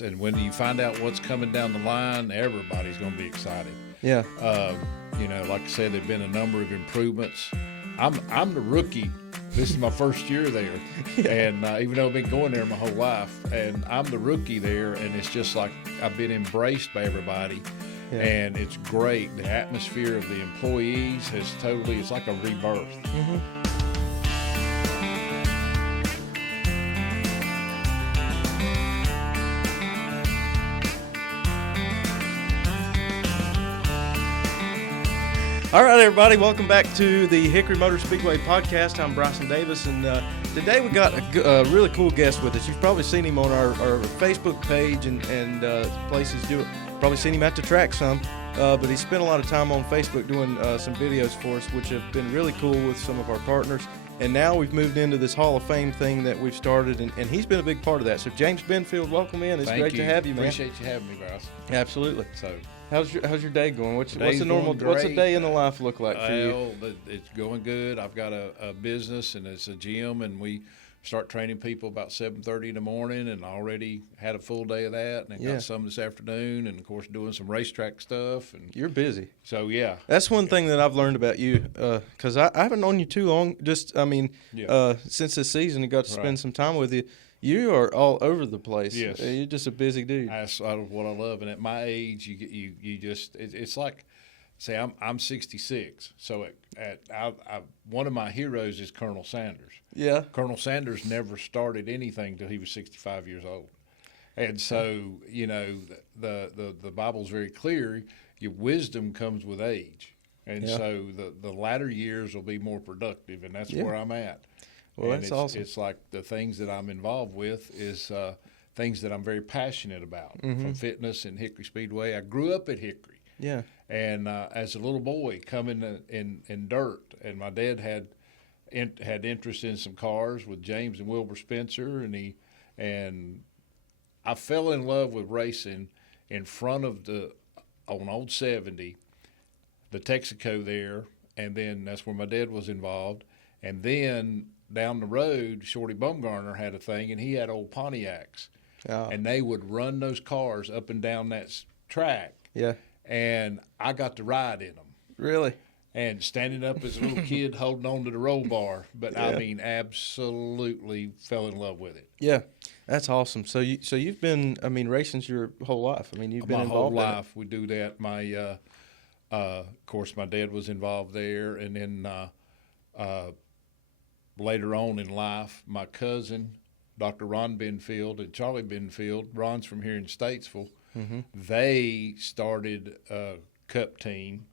Yes, and when you find out what's coming down the line, everybody's going to be excited. Yeah. Like I said, there've been a number of improvements. I'm the rookie. This is my first year there, and even though I've been going there my whole life, and I'm the rookie there, and it's just like I've been embraced by everybody, and it's great. The atmosphere of the employees has it's like a rebirth. Mm-hmm. All right, everybody, welcome back to the Hickory Motor Speedway podcast. I'm Bryson Davis, and today we got a really cool guest with us. You've probably seen him on our Facebook page and places do it. Probably seen him at the track some, but he spent a lot of time on Facebook doing some videos for us, which have been really cool with some of our partners. And now we've moved into this Hall of Fame thing that we've started, and he's been a big part of that. So James Benfield, welcome in. It's great to have you, man. Appreciate you having me, Bryce. Absolutely. So. How's your day going? What's a day in the life look like for you? It's going good. I've got a business, and it's a gym, and we start training people about 7:30 in the morning, and already had a full day of that, and got some this afternoon, and of course doing some racetrack stuff. And you're busy. So yeah, that's one thing that I've learned about you, because I haven't known you too long. Since this season, I got to spend some time with you. You are all over the place. Yes. You're just a busy dude. That's what I love. And at my age, you just it's like, say I'm 66. So one of my heroes is Colonel Sanders. Yeah. Colonel Sanders never started anything till he was 65 years old. And so, the Bible's very clear. Your wisdom comes with age. And so the latter years will be more productive, and that's where I'm at. Well, that's awesome. It's like the things that I'm involved with is things that I'm very passionate about, from fitness and Hickory Speedway. I grew up at Hickory. Yeah. And as a little boy, coming in dirt, and my dad had interest in some cars with James and Wilbur Spencer, and I fell in love with racing in front of on Old 70, the Texaco there, and then that's where my dad was involved, and then down the road, Shorty Bumgarner had a thing, and he had old Pontiacs. Oh. And they would run those cars up and down that track. Yeah. And I got to ride in them. Really? And standing up as a little kid holding on to the roll bar. But, I mean, absolutely fell in love with it. Yeah. That's awesome. So you've been, racing your whole life. You've been involved my whole life. We do that. My, of course, my dad was involved there. And then later on in life, my cousin, Dr. Ron Benfield and Charlie Benfield, Ron's from here in Statesville, they started a cup team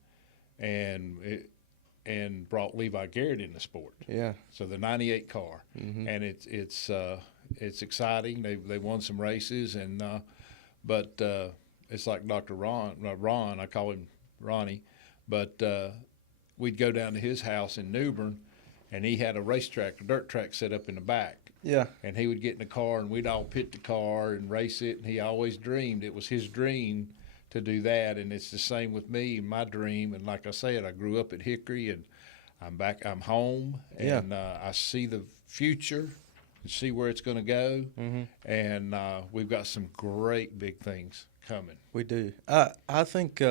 and brought Levi Garrett in the sport. Yeah. So the 98 car, and it's exciting. They won some races, but it's like Dr. Ron, I call him Ronnie, but we'd go down to his house in New Bern. And he had a dirt track set up in the back. Yeah. And he would get in the car, and we'd all pit the car and race it. And he always dreamed, it was his dream to do that. And it's the same with me, my dream. And like I said, I grew up at Hickory, and I'm home, and I see the future and see where it's going to go. And we've got some great big things coming. We do. I think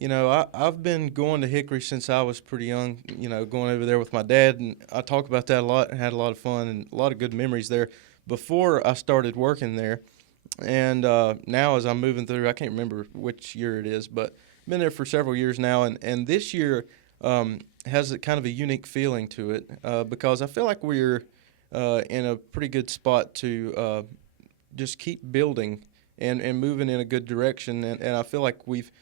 I've been going to Hickory since I was pretty young, going over there with my dad, and I talk about that a lot and had a lot of fun and a lot of good memories there before I started working there. And now as I'm moving through, I can't remember which year it is, but I've been there for several years now, and this year has a kind of a unique feeling to it because I feel like we're in a pretty good spot to just keep building and moving in a good direction, and I feel like we've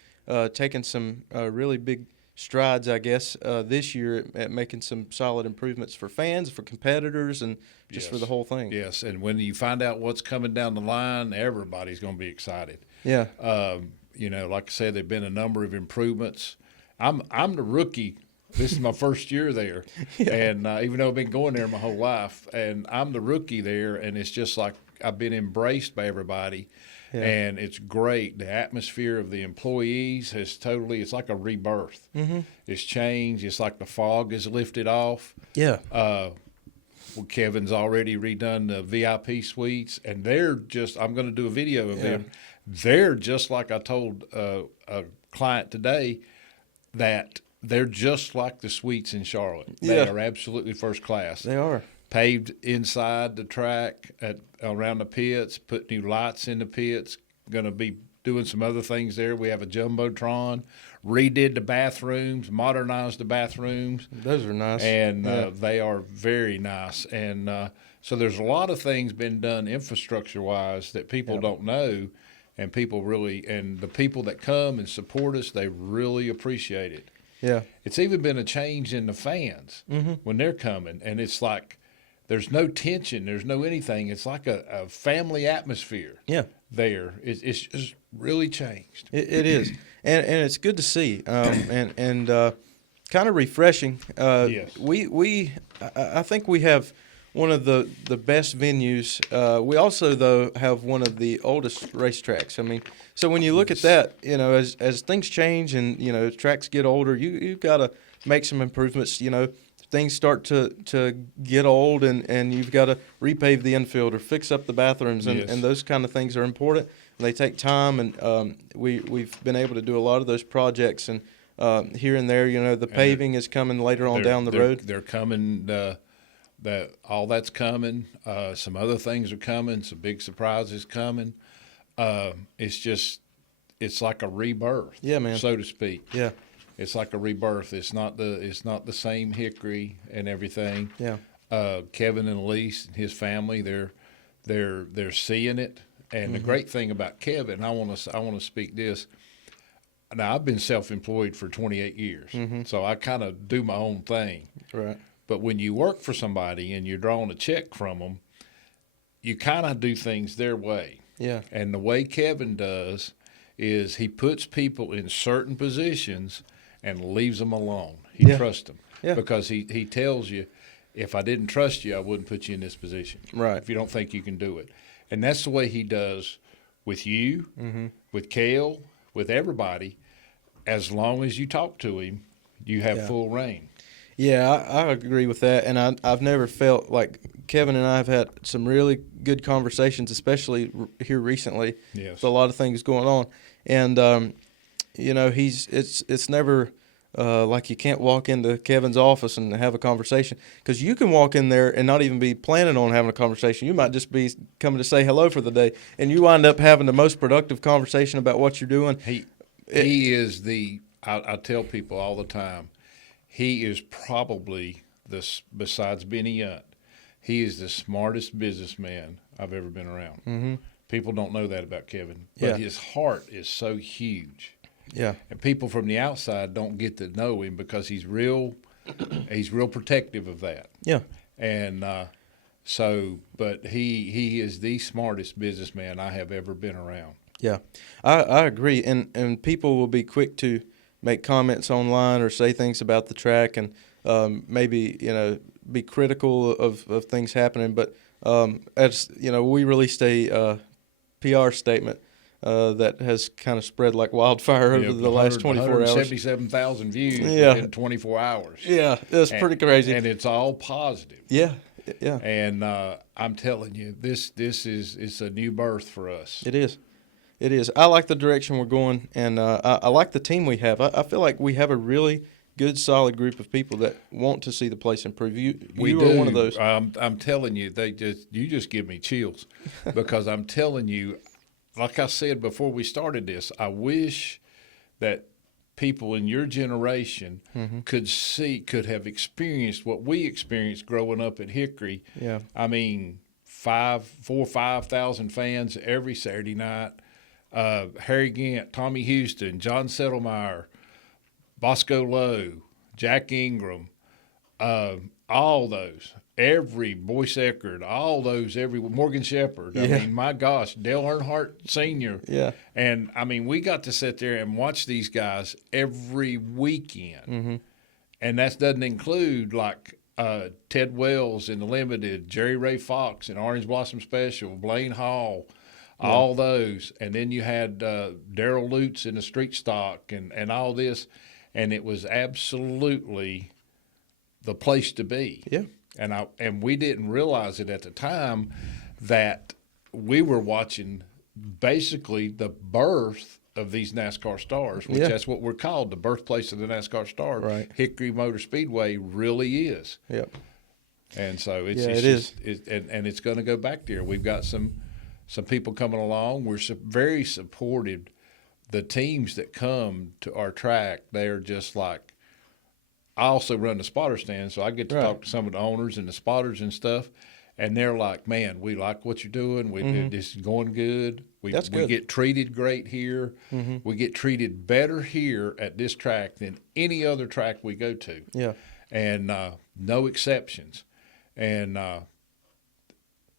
taken some really big strides, I guess, this year at making some solid improvements for fans, for competitors, and just for the whole thing. Yes, and when you find out what's coming down the line, everybody's going to be excited. Yeah. Like I said, there have been a number of improvements. I'm the rookie. This is my first year there, and even though I've been going there my whole life, and I'm the rookie there, and it's just like I've been embraced by everybody. Yeah. And it's great. The atmosphere of the employees it's like a rebirth. It's changed. It's like the fog is lifted off. Yeah. Well, Kevin's already redone the VIP suites, and they're just, I'm going to do a video of them. They're just like I told a client today, that they're just like the suites in Charlotte. They are absolutely first class. They are. Paved inside the track around the pits, put new lights in the pits, going to be doing some other things there. We have a Jumbotron, redid the bathrooms, modernized the bathrooms. Those are nice. And they are very nice. And so there's a lot of things been done infrastructure-wise that people don't know, and people really, and the people that come and support us, they really appreciate it. Yeah. It's even been a change in the fans when they're coming, and it's like there's no tension, there's no anything. It's like a family atmosphere. Yeah. There, it's just really changed. It is, and it's good to see, and kind of refreshing. Yes. I think we have one of the best venues. We also, though, have one of the oldest racetracks. I mean, so when you look at that, you know, as things change and, you know, tracks get older, you've got to make some improvements. You know, things start to get old, and you've got to repave the infield or fix up the bathrooms, and those kind of things are important. They take time, and we've been able to do a lot of those projects, and here and there, you know, the paving is coming later on down the road. They're coming. All that's coming. Some other things are coming. Some big surprises coming. It's like a rebirth. Yeah, man. So to speak. Yeah. It's like a rebirth. It's not the same Hickory and everything. Yeah. Kevin and Elise and his family, they're seeing it. And the great thing about Kevin, I want to speak this. Now, I've been self-employed for 28 years, so I kind of do my own thing. Right. But when you work for somebody and you're drawing a check from them, you kind of do things their way. Yeah. And the way Kevin does is he puts people in certain positions and leaves them alone. He trusts them. Yeah. Because he tells you, if I didn't trust you, I wouldn't put you in this position. Right. If you don't think you can do it. And that's the way he does with you, with Cale, with everybody. As long as you talk to him, you have full reign. Yeah, I agree with that. And I've never felt like Kevin and I have had some really good conversations, especially here recently. Yes. With a lot of things going on. And, you know, it's never like you can't walk into Kevin's office and have a conversation, because you can walk in there and not even be planning on having a conversation. You might just be coming to say hello for the day, and you wind up having the most productive conversation about what you're doing. He is I tell people all the time, he is probably besides Benny Yunt, he is the smartest businessman I've ever been around. Mm-hmm. People don't know that about Kevin, but his heart is so huge. Yeah. And people from the outside don't get to know him because he's real protective of that. Yeah. And but he is the smartest businessman I have ever been around. Yeah. I agree. And people will be quick to make comments online or say things about the track, and maybe, you know, be critical of things happening. But as you know, we released a PR statement that has kind of spread like wildfire over the last 24 hours. 177,000 views in 24 hours. Yeah, that's pretty crazy. And it's all positive. Yeah, yeah. And I'm telling you, this is a new birth for us. It is. It is. I like the direction we're going, and I like the team we have. I feel like we have a really good, solid group of people that want to see the place improve. You are one of those. I'm telling you, you just give me chills because I'm telling you, like I said before we started this, I wish that people in your generation could have experienced what we experienced growing up at Hickory. Yeah. I mean, 4,000 or 5,000 fans every Saturday night. Harry Gant, Tommy Houston, John Settlemeyer, Bosco Lowe, Jack Ingram, all those, every Boyce Eckert, all those, Morgan Shepherd. I mean, my gosh, Dale Earnhardt Sr. Yeah. And, I mean, we got to sit there and watch these guys every weekend. And that doesn't include, like, Ted Wells in the Limited, Jerry Ray Fox in Orange Blossom Special, Blaine Hall, all those. And then you had Darrell Lutz in the Street Stock and all this. And it was absolutely the place to be. Yeah. And we didn't realize it at the time that we were watching basically the birth of these NASCAR stars, which that's what we're called, the birthplace of the NASCAR star. Right. Hickory Motor Speedway really is. Yep. And so it's and it's going to go back there. We've got some people coming along. We're very supportive. The teams that come to our track, they're just like, I also run the spotter stand, so I get to talk to some of the owners and the spotters and stuff, and they're like, man, we like what you're doing. This is going good. We get treated great here. We get treated better here at this track than any other track we go to. Yeah. And no exceptions. And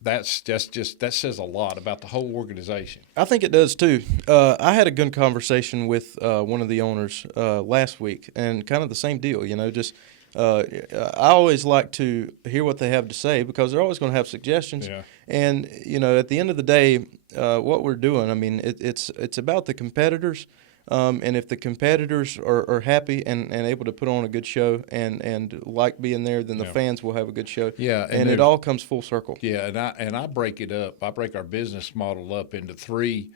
that says a lot about the whole organization. I think it does too. I had a good conversation with one of the owners last week, and kind of the same deal. Just I always like to hear what they have to say because they're always going to have suggestions. Yeah. And at the end of the day, what we're doing, I mean, it's about the competitors. And if the competitors are happy and able to put on a good show and like being there, then the fans will have a good show. Yeah, and it all comes full circle. Yeah, and I break it up. I break our business model up into 3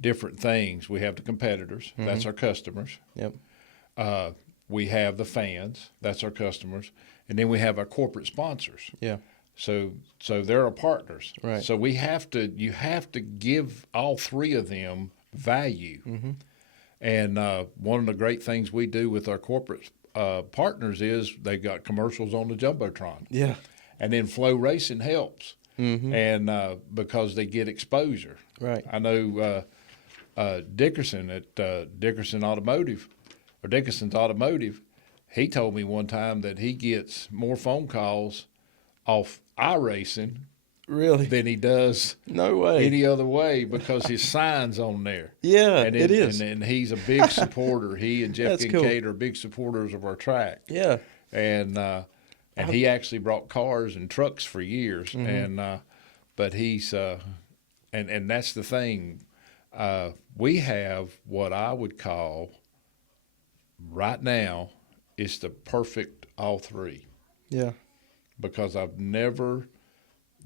different things. We have the competitors. That's our customers. Yep. We have the fans. That's our customers. And then we have our corporate sponsors. Yeah. So they're our partners. Right. So you have to give all 3 of them value. And one of the great things we do with our corporate partners is they got commercials on the Jumbotron. Yeah. And then Flow Racing helps, and because they get exposure. Right. I know Dickerson at Dickerson's Automotive, he told me one time that he gets more phone calls off iRacing Really? than he does No way. any other way because his sign's on there. Yeah, it is. And he's a big supporter. He and Jeff That's Kincaid cool. are big supporters of our track. Yeah. And he actually brought cars and trucks for years. But he's and that's the thing. We have what I would call right now is the perfect all 3. Yeah. Because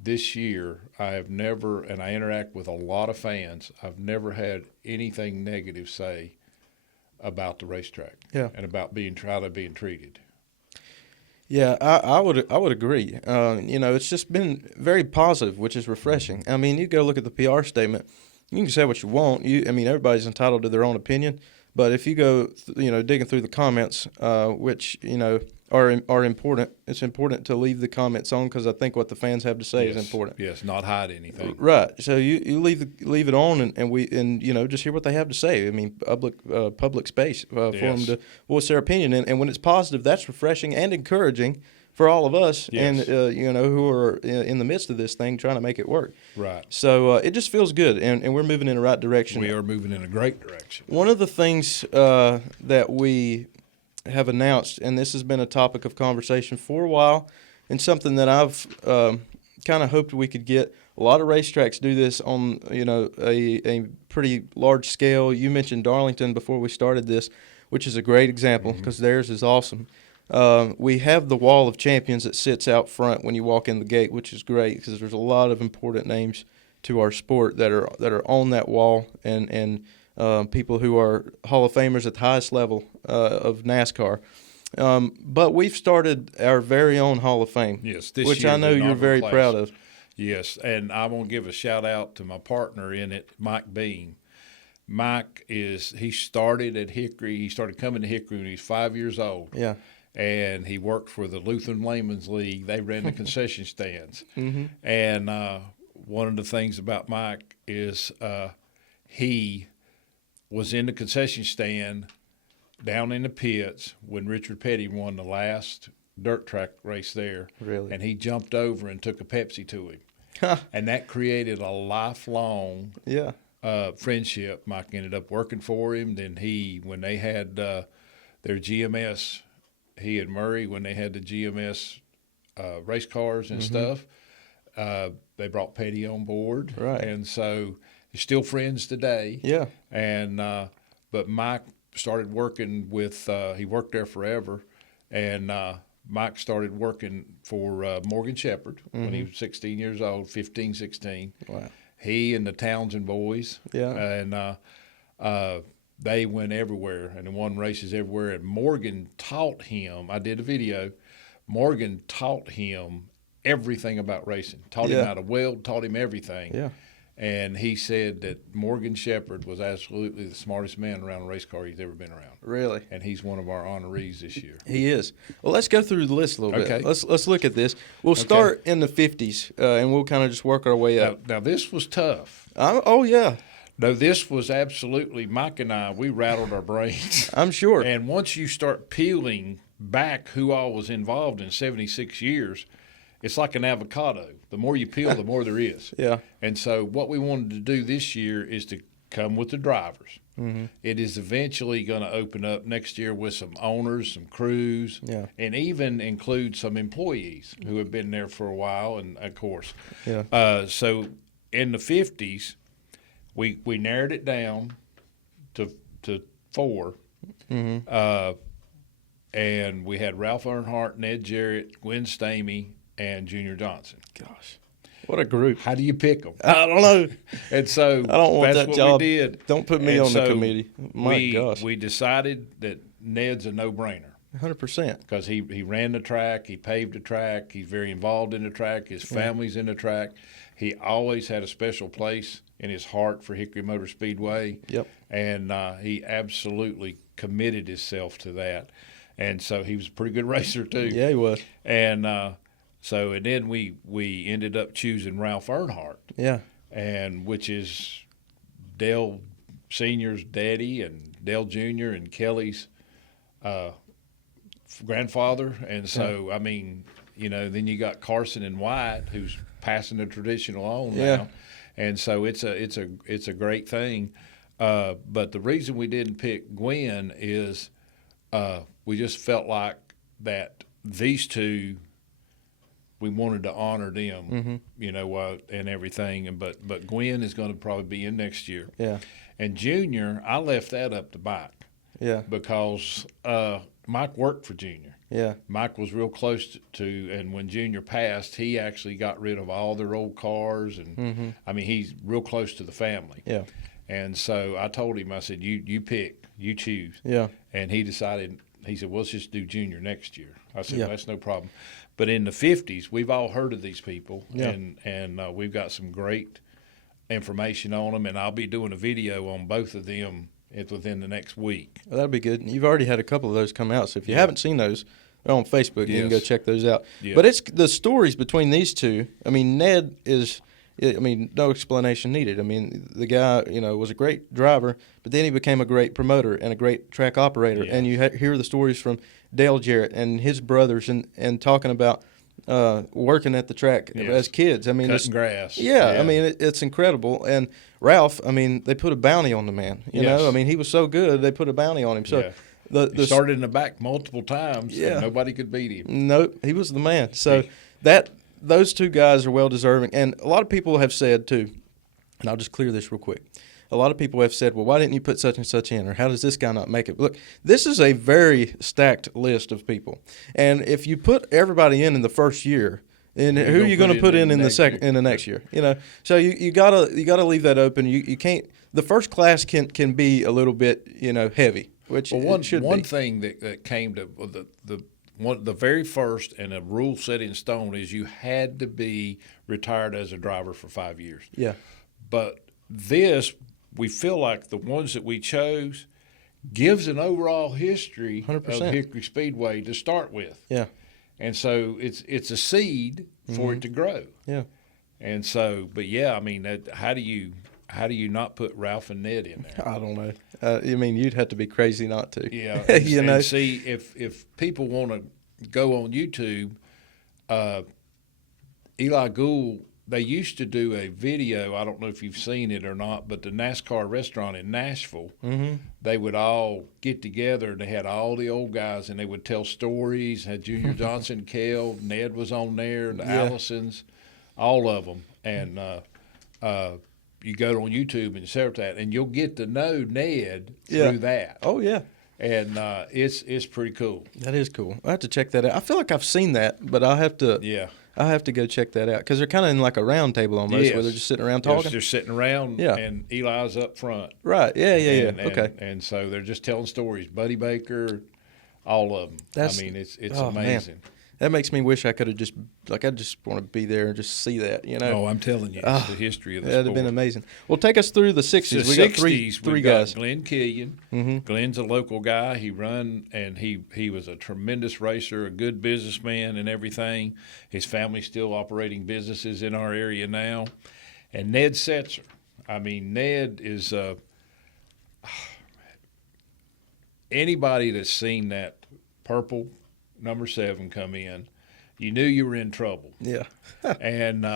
this year, and I interact with a lot of fans, I've never had anything negative say about the racetrack and about how they're being treated. Yeah, I would agree. It's just been very positive, which is refreshing. I mean, you go look at the PR statement. You can say what you want. Everybody's entitled to their own opinion. But if you go, digging through the comments, which are important. It's important to leave the comments on because I think what the fans have to say is important. Yes, not hide anything. Right. So you leave it on and just hear what they have to say. I mean, public space for them to voice their opinion. And when it's positive, that's refreshing and encouraging for all of us and who are in the midst of this thing trying to make it work. Right. So it just feels good, and we're moving in the right direction. We are moving in a great direction. One of the things that we have announced, and this has been a topic of conversation for a while, and something that I've kind of hoped we could get. A lot of racetracks do this on a pretty large scale. You mentioned Darlington before we started this, which is a great example because theirs is awesome. We have the Wall of Champions that sits out front when you walk in the gate, which is great because there's a lot of important names to our sport that are on that wall and people who are Hall of Famers at the highest level of NASCAR. But we've started our very own Hall of Fame, which I know you're very proud of. Yes, and I want to give a shout-out to my partner in it, Mike Bean. Mike he started at Hickory. He started coming to Hickory when he was 5 years old. Yeah. And he worked for the Lutheran Layman's League. They ran the concession stands. And one of the things about Mike is he was in the concession stand down in the pits when Richard Petty won the last dirt track race there. Really? And he jumped over and took a Pepsi to him. And that created a lifelong friendship. Mike ended up working for him. Then when they had their GMS, he and Murray, when they had the GMS race cars and stuff, they brought Petty on board. Right. And so they're still friends today. Yeah. And but Mike started working with he worked there forever, and Mike started working for Morgan Shepherd when he was 16 years old, 15, 16. Wow. He and the Townsend boys. Yeah. And they went everywhere and won races everywhere. And Morgan taught him, I did a video, Morgan taught him everything about racing, taught him how to weld, taught him everything. Yeah. And he said that Morgan Shepherd was absolutely the smartest man around a race car he's ever been around. Really? And he's one of our honorees this year. He is. Well, let's go through the list a little Okay. bit. Let's look at this. We'll start in the 50s, and we'll kind of just work our way up. Now this was tough. Oh, yeah. No, this was absolutely, Mike and I, we rattled our brains. I'm sure. And once you start peeling back who all was involved in 76 years, it's like an avocado. The more you peel, the more there is. Yeah. And so what we wanted to do this year is to come with the drivers. Mm-hmm. It is eventually going to open up next year with some owners, some crews, and even include some employees who have been there for a while, and of course. Yeah. So in the 50s, we narrowed it down to 4. Mm-hmm. And we had Ralph Earnhardt, Ned Jarrett, Gwen Stamey, and Junior Johnson. Gosh, what a group. How do you pick them? I don't know. And so I don't want that's that what job. we did. Don't put me And on the so committee. My gosh. We decided that Ned's a no-brainer 100%. because he ran the track, he paved the track, he's very involved in the track, his family's in the track. He always had a special place in his heart for Hickory Motor Speedway. Yep. And he absolutely committed himself to that. And so he was a pretty good racer too. Yeah, he was. And and then we ended up choosing Ralph Earnhardt. Yeah. And which is Dale Sr.'s daddy and Dale Jr. and Kelly's grandfather. And so, I mean, you know, then you got Carson and Wyatt, who's passing the traditional on now. And so it's a great thing. But the reason we didn't pick Gwen is we just felt like that these two, we wanted to honor them, you know, and everything. But Gwen is going to probably be in next year. Yeah. And Junior, I left that up to Mike. Yeah. Because Mike worked for Junior. Yeah. Mike was real close to, and when Junior passed, he actually got rid of all their old cars, and I mean, he's real close to the family. Yeah. And so I told him, I said, you pick, you choose. Yeah. And he decided, he said, well, let's just do Junior next year. I said, well, that's no problem. But in the 50s, we've all heard of these people, and we've got some great information on them, and I'll be doing a video on both of them within the next week. Well, that'll be good. You've already had a couple of those come out, so if you haven't seen those, they're on Facebook. You can go check those out. Yes. But it's the stories between these two. I mean, Ned is, I mean, no explanation needed. I mean, the guy, you know, was a great driver, but then he became a great promoter and a great track operator. Yes. And you hear the stories from Dale Jarrett and his brothers and talking about working at the track as kids. I mean, cutting grass. Yeah, I mean, it's incredible. And Ralph, I mean, they put a bounty on the man. You know, I mean, he was so good, they put a bounty on him. So he started in the back multiple times, and nobody could beat him. Nope, he was the man. So those two guys are well deserving. And a lot of people have said too, and I'll just clear this real quick. A lot of people have said, well, why didn't you put such and such in? Or how does this guy not make it? Look, this is a very stacked list of people. And if you put everybody in the first year, and who are you going to put in the next year? You know, so you gotta leave that open. You can't. The first class can be a little bit, you know, heavy, which one be. thing that came to the very first and a rule set in stone is you had to be retired as a driver for 5 years. Yeah. But this, we feel like the ones that we chose gives an overall history 100%. of Hickory Speedway to start with. Yeah. And so it's a seed for it to grow. Yeah. And so, but yeah, I mean, how do you not put Ralph and Ned in there? I don't know. I mean, you'd have to be crazy not to. Yeah. you know. And see, if people want to go on YouTube, Eli Gould, they used to do a video, I don't know if you've seen it or not, but the NASCAR restaurant in Nashville, they would all get together, and they had all the old guys, and they would tell stories. Had Junior Johnson, Kel, Ned was on there, the Allisons, all of them. And you go on YouTube and search that, and you'll get to know Ned through that. Oh, yeah. and it's pretty cool. That is cool. I have to check that out. I feel like I've seen that, but I'll have to. Yeah. I have to go check that out because they're kind of in like a round table almost, where they're just sitting around talking. They're sitting around, Yeah. and Eli's up front. Right. Yeah. And, Okay. And so they're just telling stories. Buddy Baker, all of them. That's- I mean, it's oh, man. amazing. That makes me wish I could have just I just want to be there and just see that. Oh, I'm telling you, it's the history of the That'd sport. have been amazing. Well, take us through the '60s. The We got 60s, three we've guys. got Glenn Killian. Mm-hmm. Glenn's a local guy. He run, and he was a tremendous racer, a good businessman and everything. His family's still operating businesses in our area now. And Ned Setzer. I mean, Ned is anybody that's seen that purple number 7 come in, you knew you were in trouble. Yeah. And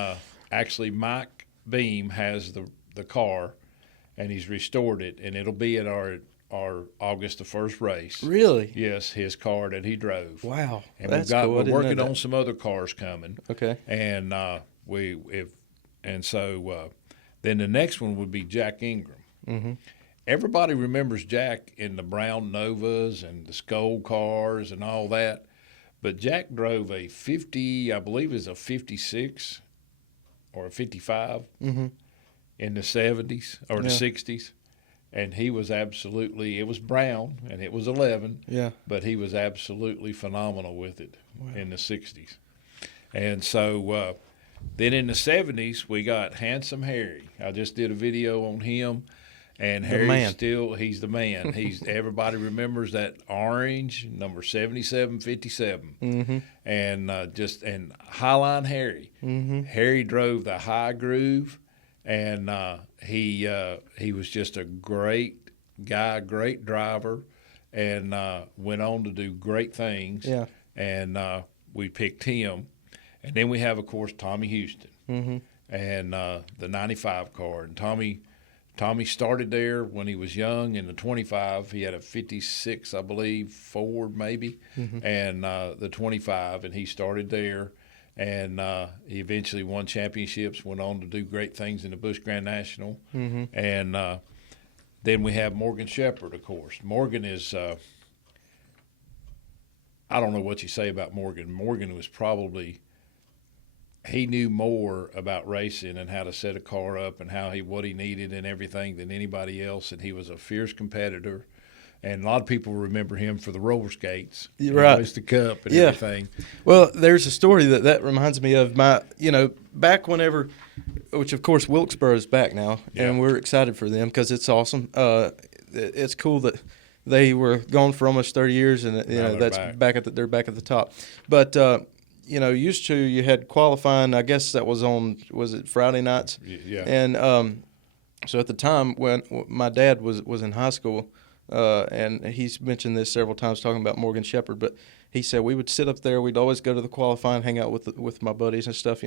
actually, Mike Beam has the car, and he's restored it, and it'll be at our August the 1st race. Really? Yes, his car that he drove. Wow. And That's cool. I we're didn't know working that. on some other cars coming. Okay. And then the next one would be Jack Ingram. Mm-hmm. Everybody remembers Jack in the brown Novas and the Skoll cars and all that. But Jack drove a 50, I believe it was a 56 or a 55 Mm-hmm. in the 70s or the Yeah. 60s. And he was absolutely, it was brown and it was 11, Yeah. but he was absolutely phenomenal with it in the 60s. And so then in the 70s, we got Handsome Harry. I just did a video on him. And The Harry's man. he's the man. Everybody remembers that orange number 7757, Mm-hmm. and and Highline Harry. Mm-hmm. Harry drove the high groove, and he was just a great guy, great driver, and went on to do great things. Yeah. And we picked him, and then we have, of course, Tommy Houston, Mm-hmm. and the '95 car, and Tommy started there when he was young in the 25. He had a 56, I believe, Ford maybe, and the 25, and he started there. And he eventually won championships, went on to do great things in the Busch Grand National. Mm-hmm. And then we have Morgan Shepherd, of course. Morgan is, I don't know what you say about Morgan. Morgan was probably, he knew more about racing and how to set a car up and what he needed and everything than anybody else. And he was a fierce competitor. And a lot of people remember him for the roller skates, Right. the Cup and Yeah. everything. Well, there's a story that reminds me of my, back whenever, which of course Wilkesboro's back now, Yeah. and we're excited for them because it's awesome. It's cool that they were gone for almost 30 years, and Now they're that's back. they're back at the top. But used to you had qualifying. I guess that was it Friday nights? Yeah. And so at the time when my dad was in high school. And he's mentioned this several times talking about Morgan Shepherd, but he said we would sit up there. We'd always go to the qualifying, hang out with my buddies and stuff,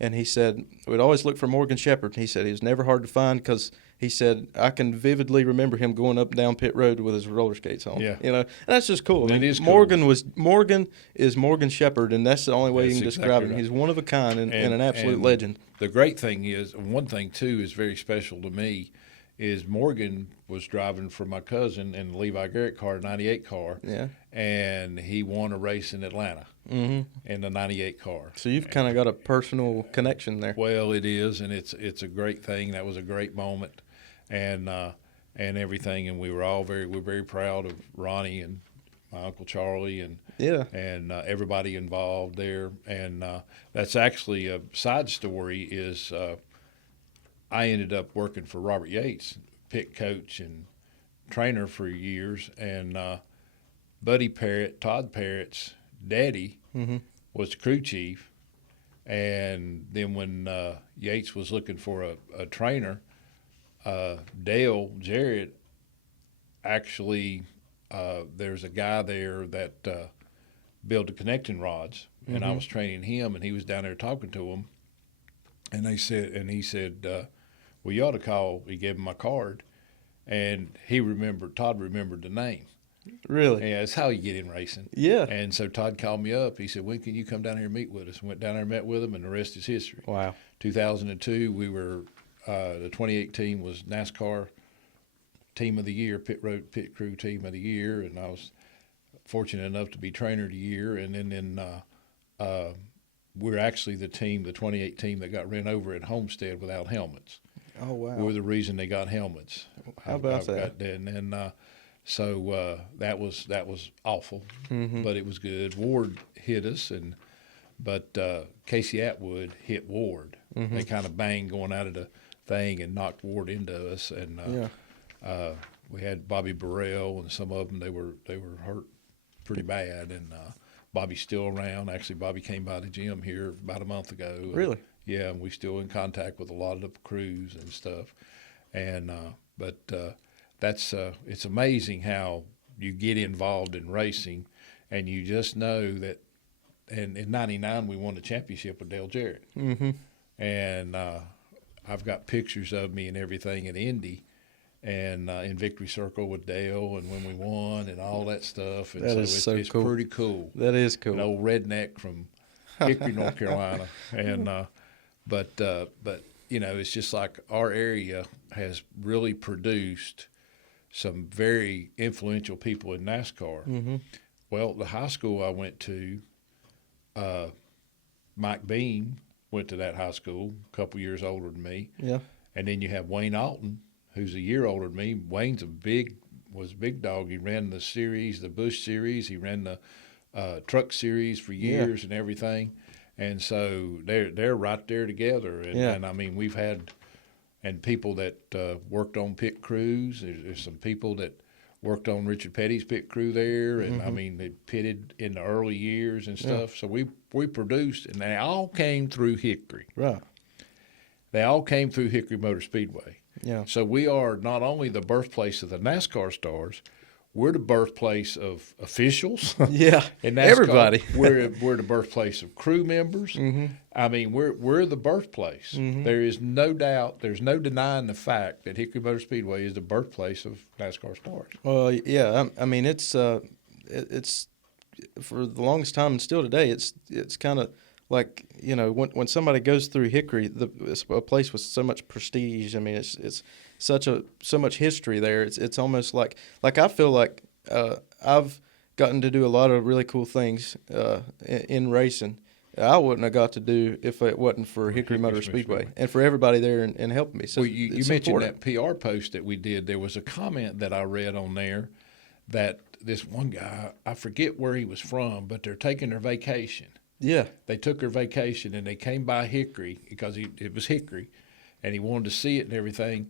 And he said we'd always look for Morgan Shepherd. He said he was never hard to find because he said I can vividly remember him going up and down pit road with his roller skates on. Yeah. And that's just cool. It is cool. Morgan is Morgan Shepherd, and that's the only way you That's can describe exactly him. right. He's one of a kind and an absolute and legend. The great thing is, one thing too is very special to me, is Morgan was driving for my cousin in the Levi Garrett car, 98 car, Yeah. and he won a race in Atlanta Mm-hmm. in the 98 car. So you've kind of got a personal connection there. Well, it is, and it's a great thing. That was a great moment, and everything, and we're very proud of Ronnie and my Uncle Charlie and Yeah. everybody involved there. And that's actually a side story is I ended up working for Robert Yates, pit coach and trainer for years, and Buddy Parrott, Todd Parrott's daddy, Mm-hmm. was crew chief. And then when Yates was looking for a trainer, Dale Jarrett actually, there's a guy there that built the connecting rods, and I Mhm. was training him, and he was down there talking to him. And he said, well, you ought to call. He gave him my card, and Todd remembered the name. Really? Yeah, it's how you get in racing. Yeah. And so Todd called me up. He said, when can you come down here and meet with us? Went down there and met with him, and the rest is history. Wow. 2002, we were the 28 team was NASCAR team of the year, pit crew team of the year, and I was fortunate enough to be trainer of the year. And then we're actually the 28 team that got ran over at Homestead without helmets. Oh wow! We're the reason they got helmets. How about that? So that was awful, but it was good. Ward hit us, but Casey Atwood hit Ward. They kind of banged going out of the thing and knocked Ward into us, and we had Bobby Burrell and some of them. They were hurt pretty bad, and Bobby's still around. Actually, Bobby came by the gym here about a month ago. Really? Yeah, and we're still in contact with a lot of the crews and stuff. And that's it's amazing how you get involved in racing, and you just know that. And in '99, we won the championship with Dale Jarrett. And I've got pictures of me and everything at Indy, and in Victory Circle with Dale, and when we won, and all that stuff. And that is it's cool. Pretty cool. That is cool. An old redneck from Hickory, North Carolina, and but it's just like our area has really produced some very influential people in NASCAR. Well, the high school I went to, Mike Bean went to that high school, a couple years older than me. Yeah. And then you have Wayne Alton, who's a year older than me. Wayne's was a big dog. He ran the series, the Busch series. He ran the truck series for years and everything. And so they're right there together. And I mean, we've had people that worked on pit crews. There's some people that worked on Richard Petty's pit crew there, and I mean they pitted in the early years and stuff. So we produced, and they all came through Hickory. Right. They all came through Hickory Motor Speedway. Yeah. So we are not only the birthplace of the NASCAR stars, we're the birthplace of officials. Yeah. in NASCAR. Everybody. we're the birthplace of crew members. I mean, we're the birthplace. There is no doubt. There's no denying the fact that Hickory Motor Speedway is the birthplace of NASCAR stars. Well, yeah. I mean, it's for the longest time and still today. It's kind of like, when somebody goes through Hickory, it's a place with so much prestige. I mean, it's so much history there. It's almost like I feel like I've gotten to do a lot of really cool things in racing. I wouldn't have got to do if it wasn't for Hickory Motor Speedway and for everybody there and helping me. So well, you mentioned important. That PR post that we did. There was a comment that I read on there that this one guy, I forget where he was from, but they're taking their vacation. Yeah. They took their vacation, and they came by Hickory because it was Hickory, and he wanted to see it and everything.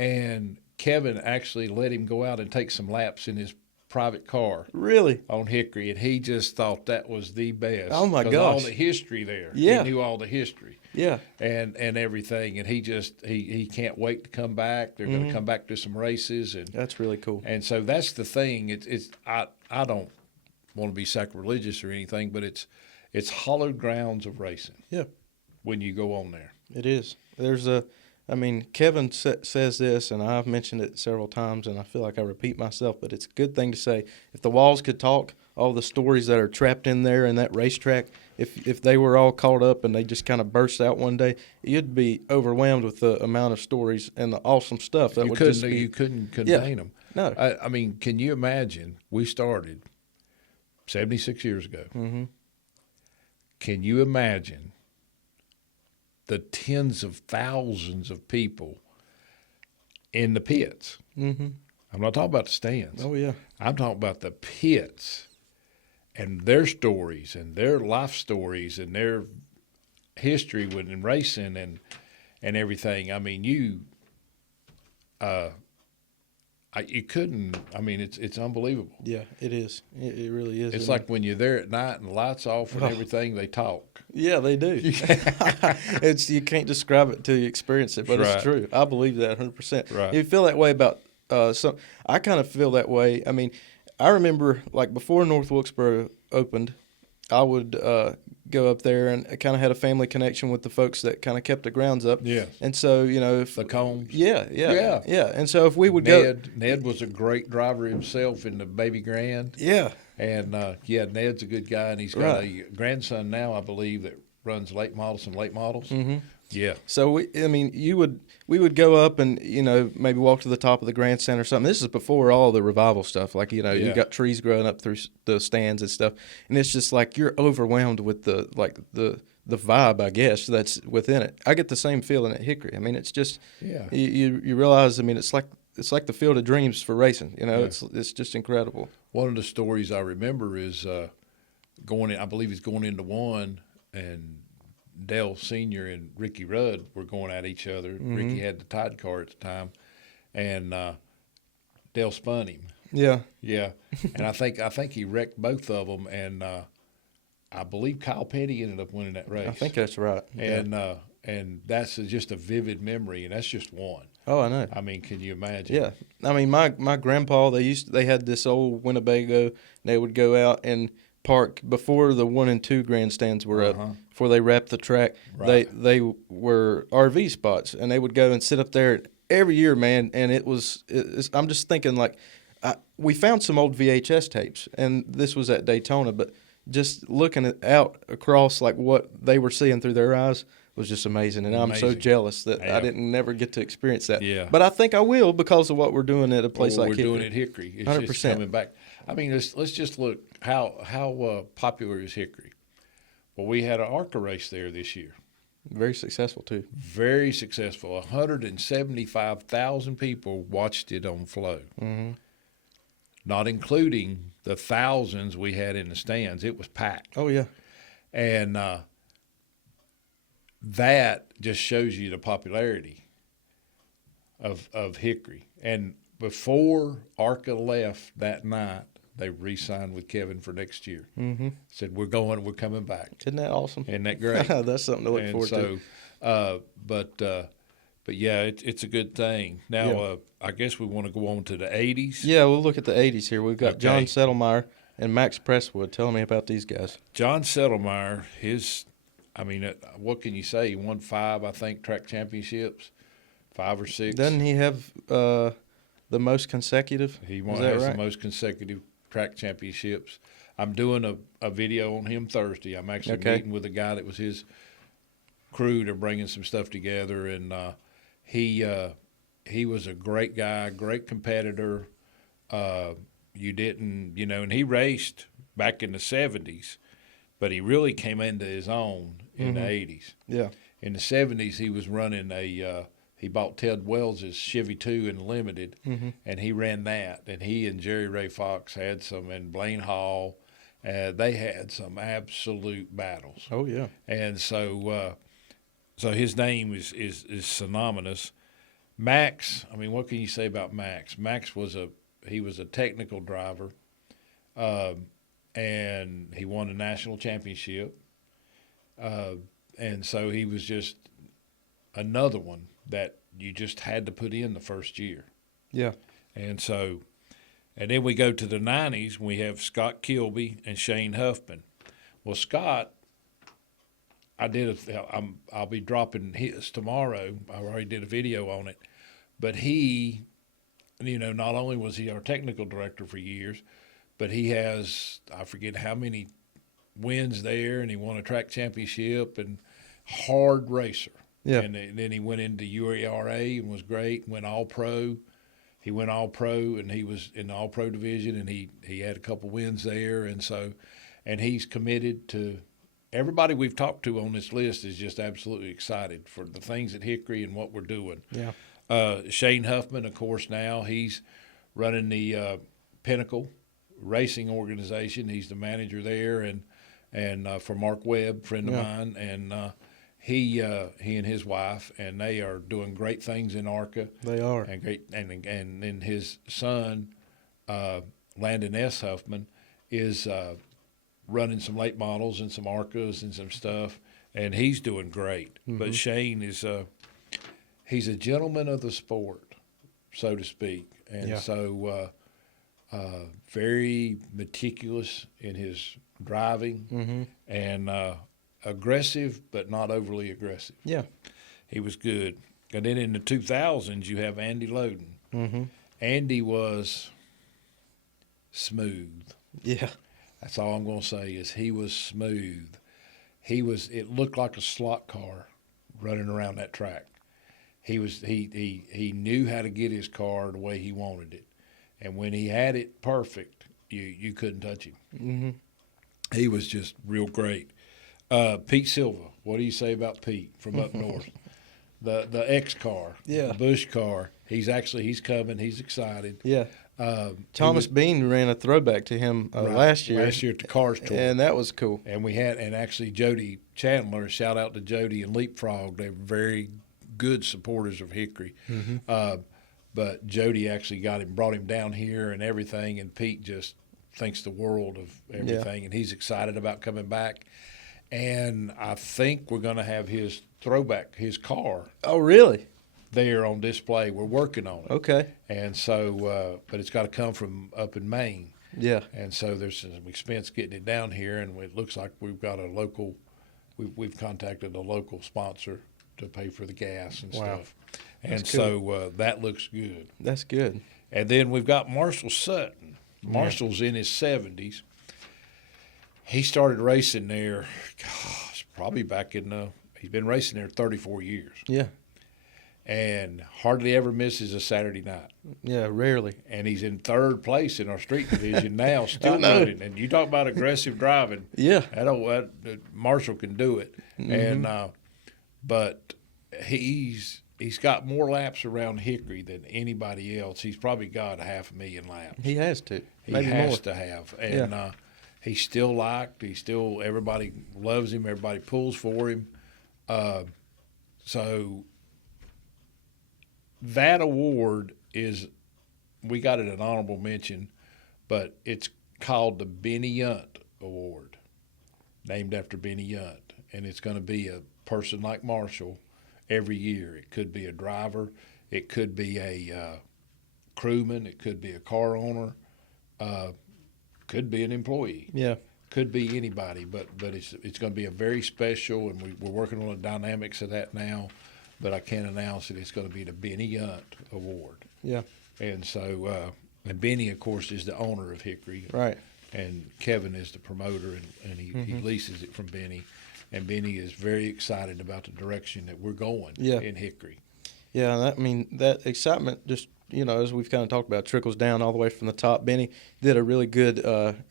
And Kevin actually let him go out and take some laps in his private car. Really? On Hickory, and he just thought that was the best. Oh, my gosh. All the history there. Yeah. He knew all the history. Yeah. And everything, and he can't wait to come back. They're going to come back to some races. And that's really cool. And so that's the thing. I don't want to be sacrilegious or anything, but it's hallowed grounds of racing. Yeah. When you go on there. It is. Kevin says this, and I've mentioned it several times, and I feel like I repeat myself, but it's a good thing to say. If the walls could talk, all the stories that are trapped in there in that racetrack, if they were all caught up and they just kind of burst out one day, you'd be overwhelmed with the amount of stories and the awesome stuff that you couldn't contain them. No. I mean, can you imagine? We started 76 years ago. Can you imagine the tens of thousands of people in the pits? I'm not talking about the stands. Oh, yeah. I'm talking about the pits and their stories and their life stories and their history within racing and everything. I mean, you couldn't. I mean, it's unbelievable. Yeah, it is. It really is. It's like when you're there at night and the lights off and everything, they talk. Yeah, they do. You can't describe it till you experience it, but it's true. I believe that 100%. Right. You feel that way about some. I kind of feel that way. I mean, I remember like before North Wilkesboro opened, I would go up there and I kind of had a family connection with the folks that kind of kept the grounds up. Yeah. And so, if the Combs. Yeah. And so if we would Ned was a great driver himself in the Baby Grand. Yeah. And Ned's a good guy, and he's got a grandson now, I believe, that runs late models and late models. Yeah. So we would go up and maybe walk to the top of the grandstand or something. This is before all the revival stuff. Like you Yeah. got trees growing up through the stands and stuff, and it's just like you're overwhelmed with the vibe, I guess, that's within it. I get the same feeling at Hickory. I mean, it's just you realize. I mean, it's like the field of dreams for racing. It's just incredible. One of the stories I remember is going in. I believe he's going into one and. Dale Sr. and Ricky Rudd were going at each other. Mm-hmm. Ricky had the Tide car at the time, and Dale spun him. Yeah, yeah, and I think he wrecked both of them, and I believe Kyle Petty ended up winning that race. I think that's right. And that's just a vivid memory, and that's just one. Oh, I know. I mean, can you imagine? Yeah, I mean, my grandpa they had this old Winnebago. And they would go out and park before the 1 and 2 grandstands were up, before they wrapped the track. Right. They were RV spots, and they would go and sit up there every year, man. And I'm just thinking, like, we found some old VHS tapes, and this was at Daytona, but just looking out across like what they were seeing through their eyes was just amazing. And I'm so jealous that I didn't never get to experience that. Yeah. But I think I will because of what we're doing at a place like Hickory. We're doing at Hickory. It's 100%. just coming back. I mean, let's just look how popular is Hickory. Well, we had an ARCA race there this year. Very successful too. Very successful. 175,000 people watched it on Flow. Mm-hmm. Not including the thousands we had in the stands. It was packed. Oh yeah. And that just shows you the popularity of Hickory. And before ARCA left that night, they re-signed with Kevin for next year. Mm-hmm. Said we're coming back. Isn't that awesome? Isn't that great? That's something to look forward to. But yeah, it's a good thing. Now, I guess we want to go on to the 80s. Yeah, we'll look at the 80s here. We've got John Settlemeyer and Max Presswood. Tell me about these guys. John Settlemeyer, what can you say? He won 5, I think, track championships, 5 or 6. Doesn't he have the most consecutive? He has the most consecutive track championships. I'm doing a video on him Thursday. I'm actually meeting with a guy that was his crew. They're bringing some stuff together, and he was a great guy, great competitor. And he raced back in the 70s, but he really came into his own in the 80s. Yeah. In the 70s, he was running he bought Ted Wells' Chevy 2 in Limited, and he ran that. And he and Jerry Ray Fox had some, and Blaine Hall, they had some absolute battles. Oh, yeah. And so his name is synonymous. Max, I mean, what can you say about Max? Max was a technical driver, and he won a national championship. And so he was just another one that you just had to put in the first year. Yeah. And then we go to the 90s, we have Scott Kilby and Shane Huffman. Well, Scott, I'll be dropping his tomorrow. I already did a video on it. But he, not only was he our technical director for years, but he has, I forget how many wins there, and he won a track championship, and hard racer. Yeah. And then he went into UARA and was great, went all-pro. He went all-pro, and he was in the all-pro division, and he had a couple wins there. And he's committed to – everybody we've talked to on this list is just absolutely excited for the things at Hickory and what we're doing. Yeah. Shane Huffman, of course, now he's running the Pinnacle Racing organization. He's the manager there, and for Mark Webb, friend of mine, and he and his wife, and they are doing great things in ARCA. They are, and great, and then his son, Landon S. Huffman, is running some late models and some ARCAs and some stuff, and he's doing great. Mm-hmm. But Shane is he's a gentleman of the sport, so to speak, and so very meticulous in his driving, and aggressive but not overly aggressive. Yeah. He was good. And then in the 2000s, you have Andy Loden. Mm-hmm. Andy was smooth. Yeah. That's all I'm going to say is he was smooth. It looked like a slot car running around that track. He knew how to get his car the way he wanted it, and when he had it perfect, you couldn't touch him. Mm-hmm. He was just real great. Pete Silva, what do you say about Pete from up north? The X car, the Bush car. He's coming. He's excited. Yeah. Thomas Bean ran a throwback to him last year. Last year at the Cars Tour, and that was cool. And actually Jody Chandler. Shout out to Jody and Leapfrog. They're very good supporters of Hickory. Mm-hmm. But Jody actually brought him down here and everything. And Pete just thinks the world of everything, and he's excited about coming back. And I think we're going to have his car. Oh, really? There on display. We're working on it. Okay. And so, but it's got to come from up in Maine. Yeah. And so there's some expense getting it down here, and it looks like we've got a local. We've contacted a local sponsor to pay for the gas and stuff. And so that looks good. That's good. And then we've got Marshall Sutton. Marshall's in his 70s. He started racing there, probably back in he's been racing there 34 years. Yeah. And hardly ever misses a Saturday night. Yeah, rarely. And he's in third place in our street division now, still running. And you talk about aggressive driving. Yeah. Marshall can do it. Mm-hmm. And but he's got more laps around Hickory than anybody else. He's probably got 500,000 laps. He has to. He has to have. And he's still liked. Everybody loves him. Everybody pulls for him. So that award we got it an honorable mention, but it's called the Benny Yunt Award, named after Benny Yunt. And it's going to be a person like Marshall every year. It could be a driver. It could be a crewman. It could be a car owner. Could be an employee. Yeah. Could be anybody, but it's going to be a very special, and we're working on the dynamics of that now, but I can't announce it. It's going to be the Benny Yunt Award. Yeah. And so, and Benny, of course, is the owner of Hickory. Right. And Kevin is the promoter, and he leases it from Benny. And Benny is very excited about the direction that we're going in Hickory. Yeah, that excitement just, as we've kind of talked about, trickles down all the way from the top. Benny did a really good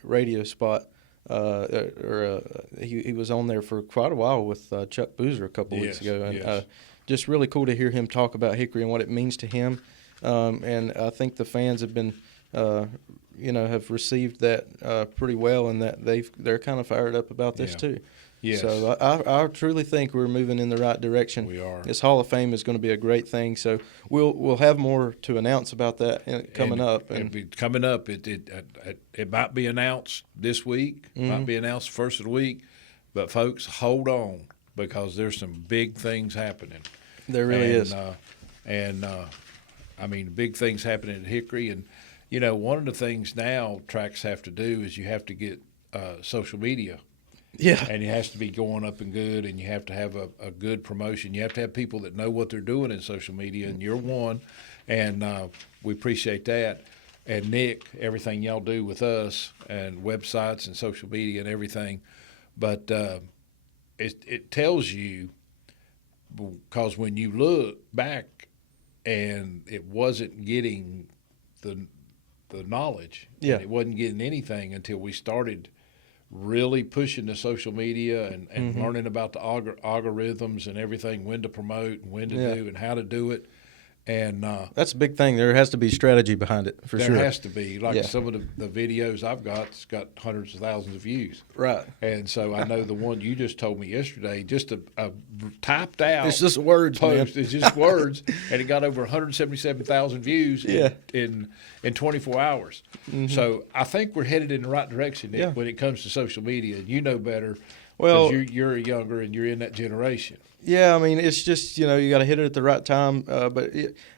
radio spot. He was on there for quite a while with Chuck Boozer a couple weeks ago. And just really cool to hear him talk about Hickory and what it means to him. And I think the fans have been, have received that pretty well, and that they're kind of fired up about this too. Yes. So I truly think we're moving in the right direction. We are. This Hall of Fame is going to be a great thing. So we'll have more to announce about that coming up. And coming up, it might be announced this week. Might be announced first of the week. But folks, hold on, because there's some big things happening. There really is. Big things happening at Hickory, and one of the things now tracks have to do is you have to get social media. Yeah. And it has to be going up and good, and you have to have a good promotion. You have to have people that know what they're doing in social media, and you're one, and we appreciate that. And Nick, everything y'all do with us and websites and social media and everything. But it tells you, because when you look back and it wasn't getting the knowledge, and it wasn't getting anything until we started really pushing the social media and learning about the algorithms and everything, when to promote and when to do and how to do it. And that's a big thing. There has to be strategy behind it, for sure. There has to be. Like some of the videos I've got, it's got hundreds of thousands of views. Right. And so I know the one you just told me yesterday, just a typed out. It's just words, post. Man. It's just words, and it got over 177,000 views in 24 hours. Mm-hmm. So I think we're headed in the right direction when it comes to social media. And you know better. Well, you're younger and you're in that generation. Yeah, it's just, you got to hit it at the right time. But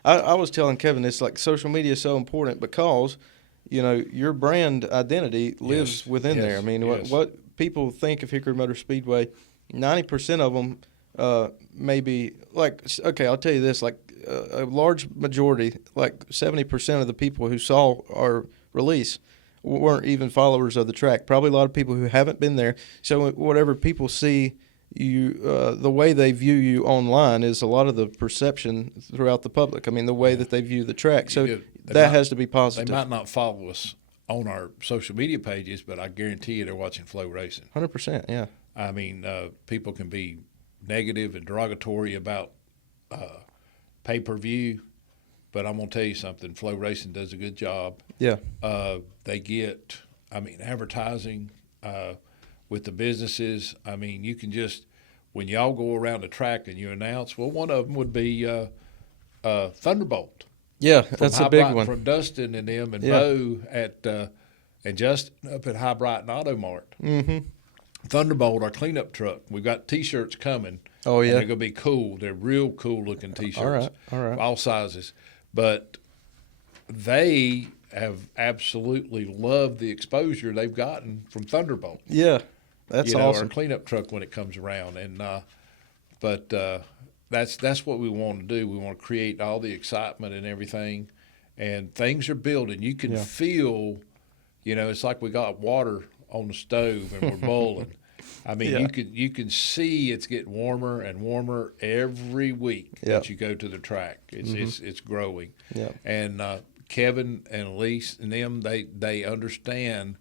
I was telling Kevin, it's like social media is so important because, your brand identity lives within there. What people think of Hickory Motor Speedway, 90% of them may be like, okay, I'll tell you this, like a large majority, like 70% of the people who saw our release weren't even followers of the track. Probably a lot of people who haven't been there. So whatever people see the way they view you online is a lot of the perception throughout the public. I mean, the way that they view the track. So that has to be positive. They might not follow us on our social media pages, but I guarantee you they're watching Flow Racing. 100%, yeah. I mean, people can be negative and derogatory about pay-per-view, but I'm going to tell you something. Flow Racing does a good job. Yeah. They get, advertising with the businesses. I mean, you can just, when y'all go around the track and you announce, well, one of them would be Thunderbolt. Yeah, that's a big one. From Dustin and them and Bo and Justin up at High Brighton Auto Mart. Mm-hmm. Thunderbolt, our cleanup truck. We've got T-shirts coming. Oh, yeah. And they're going to be cool. They're real cool-looking T-shirts. All right. All sizes. But they have absolutely loved the exposure they've gotten from Thunderbolt. Yeah, that's awesome. Our cleanup truck when it comes around. And that's what we want to do. We want to create all the excitement and everything. And things are building. You can feel, it's like we got water on the stove and we're boiling. I mean, you can see it's getting warmer and warmer every week that you go to the track. It's growing. Yeah. And Kevin and Elise and them, they understand.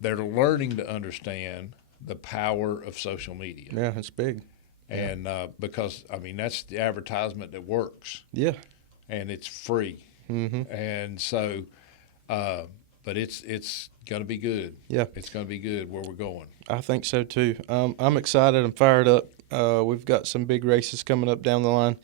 They're learning to understand the power of social media. Yeah, it's big. And because that's the advertisement that works. Yeah. And it's free. Mm-hmm. And so, but it's going to be good. Yeah. It's going to be good where we're going. I think so too. I'm excited. I'm fired up. We've got some big races coming up down the line.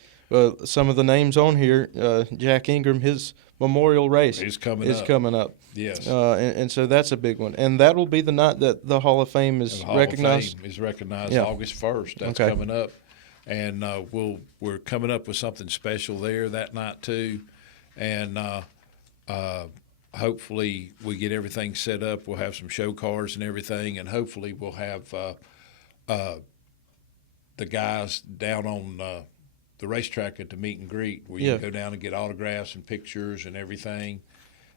Some of the names on here, Jack Ingram, his memorial race is coming up. Yes. And so that's a big one. And that will be the night that the Hall of Fame is recognized? Hall of Fame is recognized August 1st. That's coming up. And we're coming up with something special there that night too. And hopefully we get everything set up. We'll have some show cars and everything. And hopefully we'll have the guys down on the racetrack at the meet and greet where you can go down and get autographs and pictures and everything.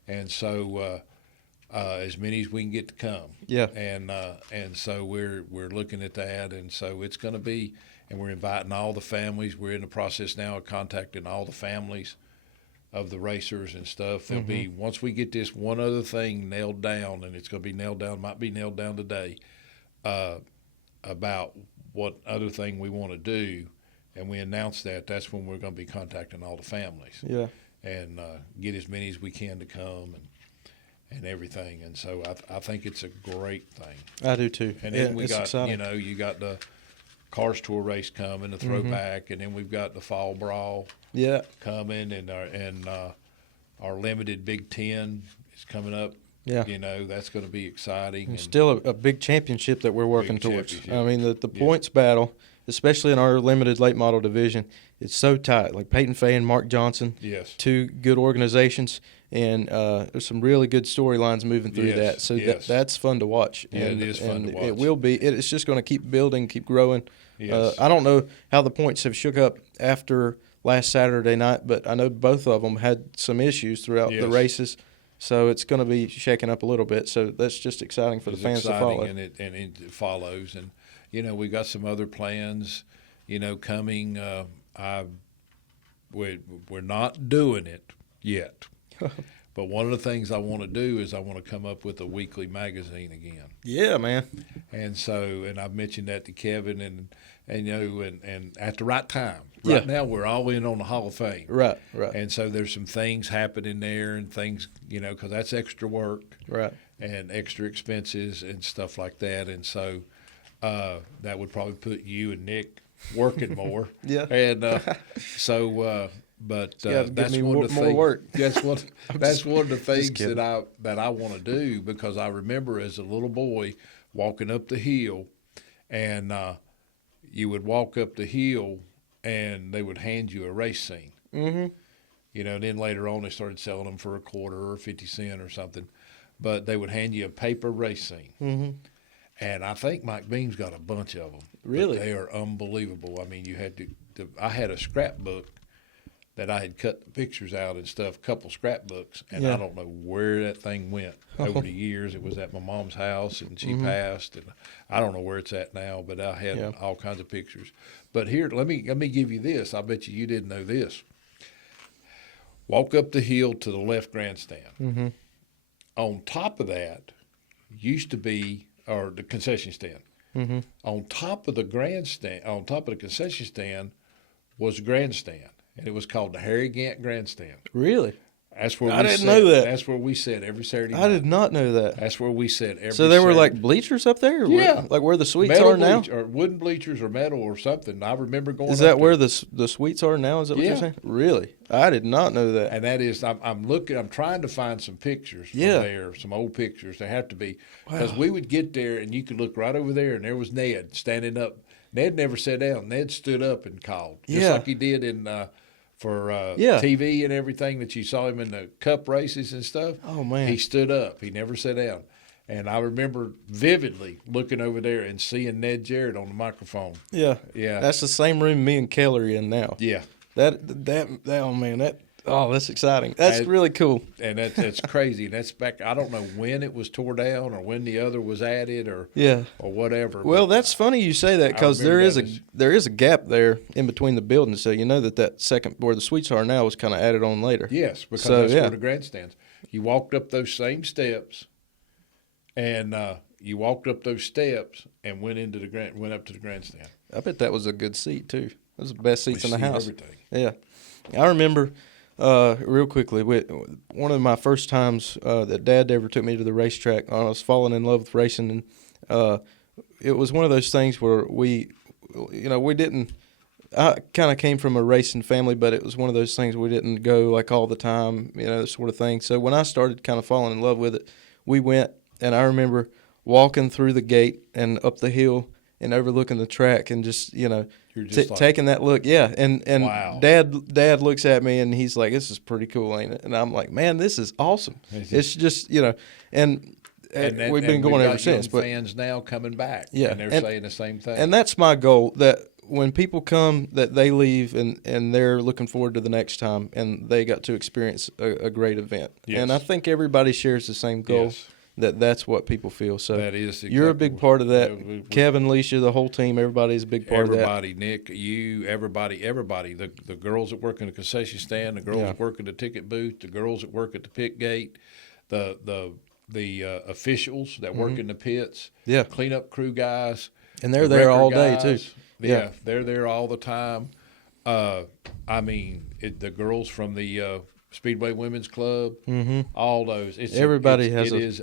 And so as many as we can get to come. Yeah. And so we're looking at that. And so it's going to be, and we're inviting all the families. We're in the process now of contacting all the families of the racers and stuff. There'll be, once we get this one other thing nailed down, and it's going to be nailed down, might be nailed down today, about what other thing we want to do, and we announce that, that's when we're going to be contacting all the families. Yeah. And get as many as we can to come and everything. And so I think it's a great thing. I do too. And then we got, exciting. You got the Cars Tour race coming, the throwback, and then we've got the Fall Brawl coming, and our limited Big Ten is coming up. Yeah. That's going to be exciting. And still a big championship that we're working towards. I mean, the points battle, especially in our limited late model division, it's so tight. Like Peyton Fay and Mark Johnson, two good organizations, and there's some really good storylines moving through that. So that's fun to watch. Yeah, it is fun to watch. It will be. It's just going to keep building, keep growing. Yes. I don't know how the points have shook up after last Saturday night, but I know both of them had some issues throughout the races. So it's going to be shaking up a little bit. So that's just exciting for the fans to follow. And it follows. And, we got some other plans, coming. We're not doing it yet. But one of the things I want to do is I want to come up with a weekly magazine again. Yeah, man. And so, and I've mentioned that to Kevin and at the right time. Right now we're all in on the Hall of Fame. Right. And so there's some things happening there and things, because that's extra work. Right. And extra expenses and stuff like that. And so that would probably put you and Nick working more. Yeah. And but that's one of the things. Work. That's one of the things that I want to do, because I remember as a little boy walking up the hill, and you would walk up the hill, and they would hand you a race scene. Mm-hmm. Then later on they started selling them for $0.25 or 50 cents or something, but they would hand you a paper race scene. Mm-hmm. And I think Mike Beam's got a bunch of them. Really? They are unbelievable. I mean, you had to I had a scrapbook that I had cut the pictures out and stuff, a couple scrapbooks, and Yeah. I don't know where that thing went over the years. It was at my mom's house, and she passed, and I don't know where it's at now. But I had Yeah. all kinds of pictures. But here, let me give you this. I bet you didn't know this. Walk up the hill to the left grandstand. Mm-hmm. On top of that used to be, or the concession stand. Mm-hmm. On top of the grandstand, on top of the concession stand was a grandstand, and it was called the Harry Gant Grandstand. Really? That's where I we didn't sat. know that. That's where we sat every Saturday night. I did not know that. That's where we sat every. So there were Saturday. like bleachers up there? Yeah. Like where the suites metal are now? or wooden bleachers or metal or something. I remember going. Is up that where there. the suites are now? Is that what you're Yeah. saying? Really? I did not know that. And that is, I'm looking. I'm trying to find some pictures from Yeah. there, some old pictures. They have to be because Wow. we would get there and you could look right over there, and there was Ned standing up. Ned never sat down. Ned stood up and called, just Yeah. like he did in for Yeah. TV and everything that you saw him in the cup races and stuff. Oh, man. He stood up. He never sat down. And I remember vividly looking over there and seeing Ned Jarrett on the microphone. Yeah. Yeah. That's the same room me and Kelly are in now. Yeah. That oh man, that's exciting. That's really cool. And that's crazy. And that's back. I don't know when it was tore down or when the other was added or Yeah. whatever. Well, but that's funny you say that because remember there is that there is a gap there in between the buildings. So you know that second where the suites are now was kind of added on later. yes, because So, that's yeah. where the grandstands. You walked up those same steps, and you walked up those steps and went up to the grandstand. I bet that was a good seat too. Those are the best seats in the See house. everything. Yeah, I remember real quickly. One of my first times that Dad ever took me to the racetrack. I was falling in love with racing, and it was one of those things where we didn't. I kind of came from a racing family, but it was one of those things we didn't go like all the time, sort of thing. So when I started kind of falling in love with it, we went, and I remember walking through the gate and up the hill and overlooking the track and just You're just like, taking that look, yeah, and Wow. Dad looks at me and he's like, "This is pretty cool, ain't it?" And I'm like, "Man, this is awesome." It's just and we've been going ever since. But fans now coming back, Yeah, and they're and- saying the same thing. and that's my goal, that when people come, that they leave and they're looking forward to the next time and they got to experience a great event. Yes. And I think everybody shares the same goal. Yes. That's what people feel. So That is you're a exactly big part of that. Yeah, we- Kevin, Leisha, the whole team, everybody's a big part of that. Everybody, Nick, you, everybody. The girls that work in the concession stand, the girls Yeah. that work at the ticket booth, the girls that work at the pit gate, the officials that work in the pits, Yeah. cleanup crew guys, And they're the there record all day, guys. too. Yeah, Yeah. they're there all the time. I mean, the girls from the Speedway Women's Club, all those. Everybody it has is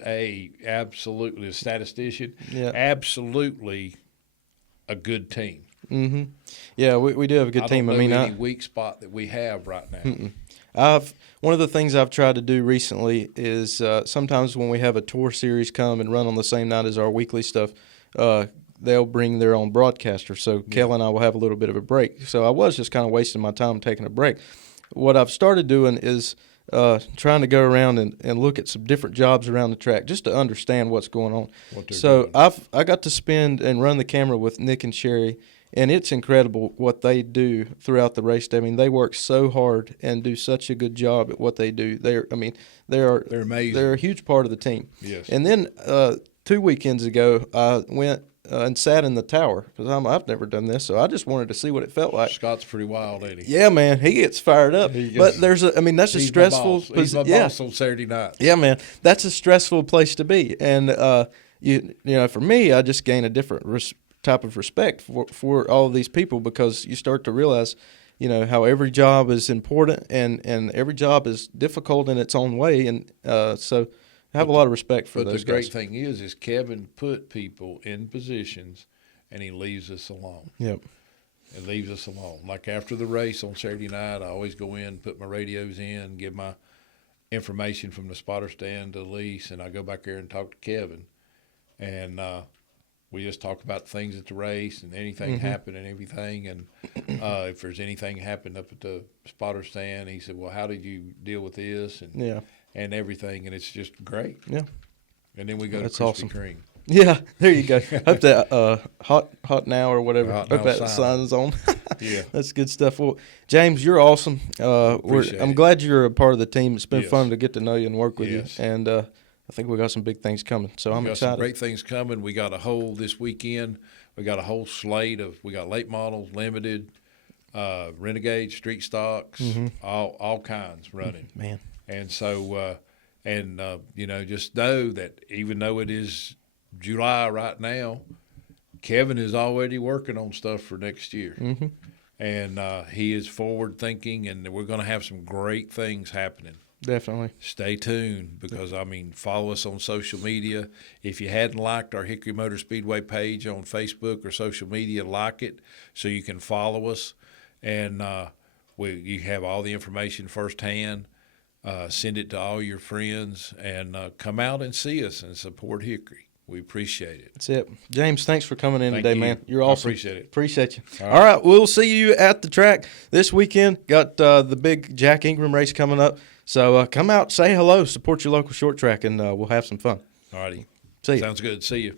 absolutely a statistician. Yeah. Absolutely a good team. Mm-hmm. Yeah, we do have a good I team. don't I know mean, any weak spot that we have right now. one of the things I've tried to do recently is sometimes when we have a tour series come and run on the same night as our weekly stuff, they'll bring their own broadcaster. So Kel and I will have a little bit of a break. So I was just kind of wasting my time taking a break. What I've started doing is trying to go around and look at some different jobs around the track just to understand what's going on. What they're So doing. I got to spend and run the camera with Nick and Sherry, and it's incredible what they do throughout the race day. I mean, they work so hard and do such a good job at what they do. They're amazing. They're a huge part of the team. Yes. And then 2 weekends ago, I went and sat in the tower because I've never done this, so I just wanted to see what it felt like. Scott's pretty wild, ain't he? Yeah, man, he gets fired up. He But gets- that's a He's stressful. my boss. He's my yeah, boss on Saturday night. yeah, man, that's a stressful place to be. And for me, I just gain a different type of respect for all of these people because you start to realize, how every job is important and every job is difficult in its own way, and so I have a lot of respect for But those the great guys. thing is Kevin put people in positions, and he leaves us alone. Yep. It leaves us alone. Like after the race on Saturday night, I always go in, put my radios in, give my information from the spotter stand to Lise, and I go back there and talk to Kevin. And we just talk about things at the race and anything happened and everything. And if there's anything happened up at the spotter stand, he said, well, how did you deal with this? Yeah. And everything. And it's just great. Yeah. And then we go That's to Krispy awesome. Kreme. Yeah, there you go. Hope that hot now or whatever. Hot Hope now that sign. sign is on. Yeah. That's good stuff. Well, James, you're awesome. Appreciate I'm it. glad you're a part of the team. It's been Yes. fun to get to know you and work with Yes. you. And I think we got some big things coming. So I'm We got some excited. great things coming. We got a whole this weekend. We got a whole slate of. We got late models, limited, renegade, street stocks, all kinds running. Man. And so, just know that even though it is July right now, Kevin is already working on stuff for next year. Mm-hmm. And he is forward thinking, and we're going to have some great things happening. Definitely. Stay tuned because, follow us on social media. If you hadn't liked our Hickory Motor Speedway page on Facebook or social media, like it so you can follow us. And you have all the information firsthand. Send it to all your friends and come out and see us and support Hickory. We appreciate it. That's it. James, thanks for coming in Thank today, you. man. You're I awesome. appreciate it. Appreciate you. All All right. We'll see you at the track this weekend. Got the big Jack Ingram race coming up. So come out, say hello, support your local short track, and we'll have some fun. All righty. See you. Sounds good. See you.